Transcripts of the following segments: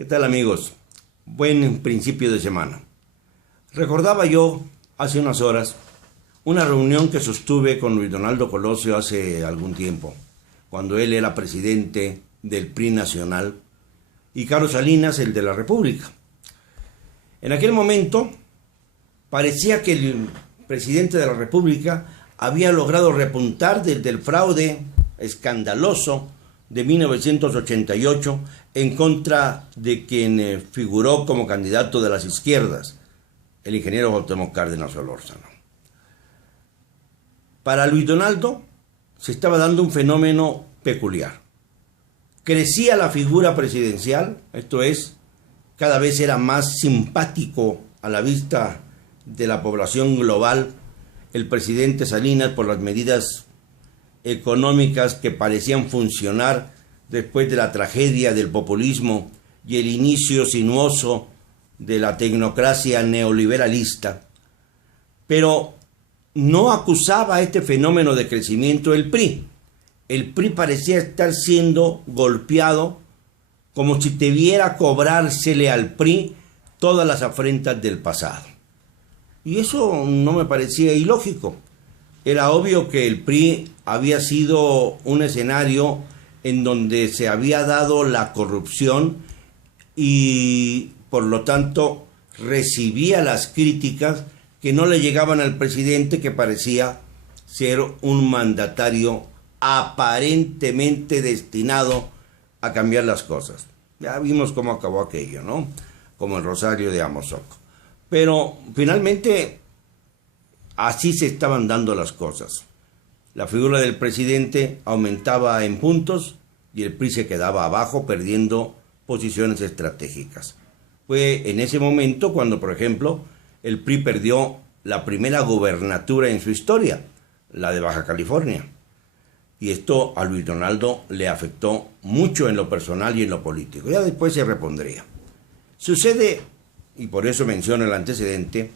¿Qué tal, amigos? Buen principio de semana. Recordaba yo hace unas horas una reunión que sostuve con Luis Donaldo Colosio hace algún tiempo, cuando él era presidente del PRI nacional y Carlos Salinas el de la República. En aquel momento parecía que el presidente de la República había logrado repuntar desde el fraude escandaloso de 1988 en contra de quien figuró como candidato de las izquierdas, el ingeniero Cuauhtémoc Cárdenas Solórzano. Para Luis Donaldo se estaba dando un fenómeno peculiar. Crecía la figura presidencial, esto es, cada vez era más simpático a la vista de la población global el presidente Salinas por las medidas económicas que parecían funcionar después de la tragedia del populismo y el inicio sinuoso de la tecnocracia neoliberalista. Pero no acusaba este fenómeno de crecimiento el PRI. El PRI parecía estar siendo golpeado como si debiera cobrársele al PRI todas las afrentas del pasado. Y eso no me parecía ilógico. Era obvio que el PRI había sido un escenario en donde se había dado la corrupción y por lo tanto recibía las críticas que no le llegaban al presidente, que parecía ser un mandatario aparentemente destinado a cambiar las cosas. Ya vimos cómo acabó aquello, ¿no? Como el Rosario de Amozoc. Pero finalmente así se estaban dando las cosas. La figura del presidente aumentaba en puntos y el PRI se quedaba abajo, perdiendo posiciones estratégicas. Fue en ese momento cuando, por ejemplo, el PRI perdió la primera gubernatura en su historia, la de Baja California. Y esto a Luis Donaldo le afectó mucho en lo personal y en lo político. Ya después se repondría. Sucede, y por eso menciono el antecedente,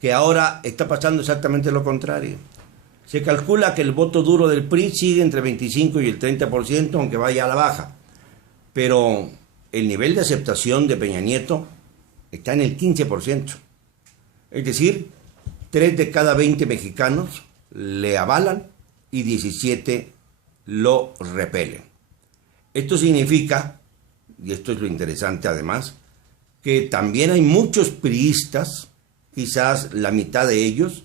que ahora está pasando exactamente lo contrario. Se calcula que el voto duro del PRI sigue entre el 25 y el 30%, aunque vaya a la baja. Pero el nivel de aceptación de Peña Nieto está en el 15%. Es decir, 3 de cada 20 mexicanos le avalan y 17 lo repelen. Esto significa, y esto es lo interesante además, que también hay muchos priistas, quizás la mitad de ellos,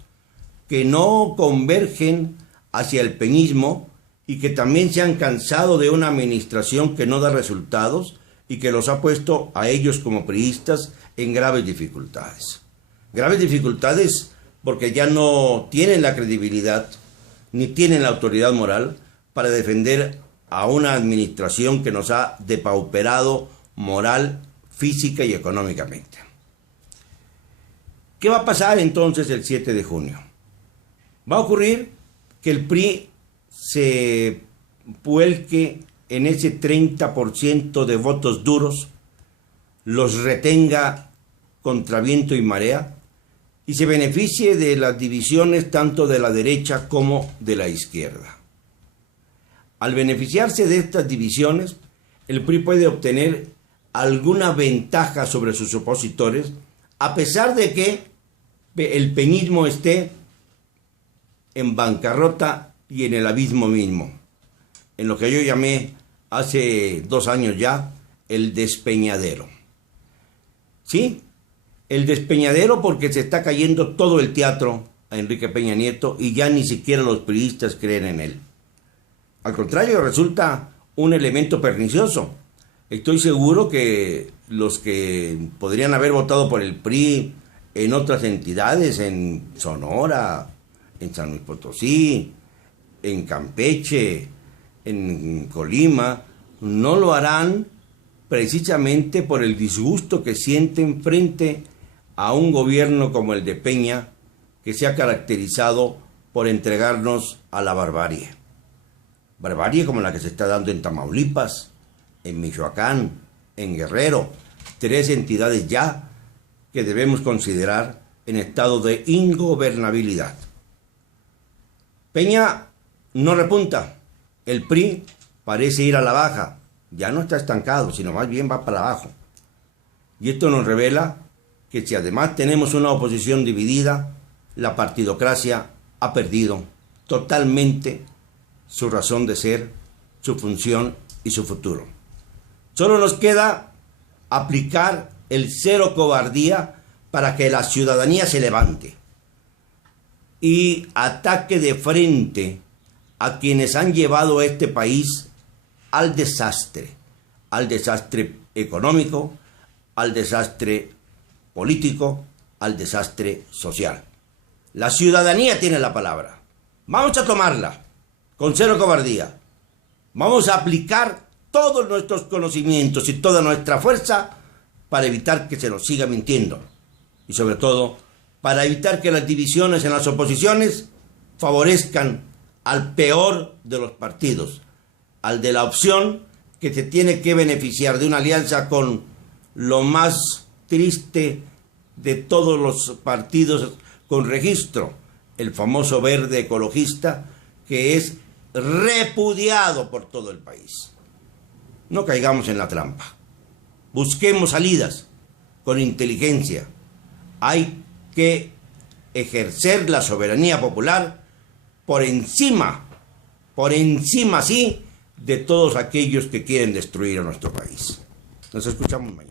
que no convergen hacia el peñismo y que también se han cansado de una administración que no da resultados y que los ha puesto a ellos como priistas en graves dificultades. Graves dificultades porque ya no tienen la credibilidad ni tienen la autoridad moral para defender a una administración que nos ha depauperado moral, física y económicamente. ¿Qué va a pasar entonces el 7 de junio? Va a ocurrir que el PRI se vuelque en ese 30% de votos duros, los retenga contra viento y marea y se beneficie de las divisiones tanto de la derecha como de la izquierda. Al beneficiarse de estas divisiones, el PRI puede obtener alguna ventaja sobre sus opositores, a pesar de que el peñismo esté en bancarrota y en el abismo mismo, en lo que yo llamé hace 2 años ya el despeñadero. ¿Sí? El despeñadero porque se está cayendo todo el teatro a Enrique Peña Nieto y ya ni siquiera los priistas creen en él. Al contrario, resulta un elemento pernicioso. Estoy seguro que los que podrían haber votado por el PRI en otras entidades, en Sonora, en San Luis Potosí, en Campeche, en Colima, no lo harán precisamente por el disgusto que sienten frente a un gobierno como el de Peña, que se ha caracterizado por entregarnos a la barbarie. Barbarie como la que se está dando en Tamaulipas, en Michoacán, en Guerrero, 3 entidades ya que debemos considerar en estado de ingobernabilidad. Peña no repunta, el PRI parece ir a la baja, ya no está estancado, sino más bien va para abajo. Y esto nos revela que si además tenemos una oposición dividida, la partidocracia ha perdido totalmente su razón de ser, su función y su futuro. Solo nos queda aplicar el cero cobardía para que la ciudadanía se levante y ataque de frente a quienes han llevado a este país al desastre económico, al desastre político, al desastre social. La ciudadanía tiene la palabra. Vamos a tomarla con cero cobardía. Vamos a aplicar todos nuestros conocimientos y toda nuestra fuerza para evitar que se nos siga mintiendo. Y sobre todo, para evitar que las divisiones en las oposiciones favorezcan al peor de los partidos, al de la opción que se tiene que beneficiar de una alianza con lo más triste de todos los partidos con registro, el famoso verde ecologista, que es repudiado por todo el país. No caigamos en la trampa. Busquemos salidas con inteligencia. Hay que ejercer la soberanía popular por encima sí, de todos aquellos que quieren destruir a nuestro país. Nos escuchamos mañana.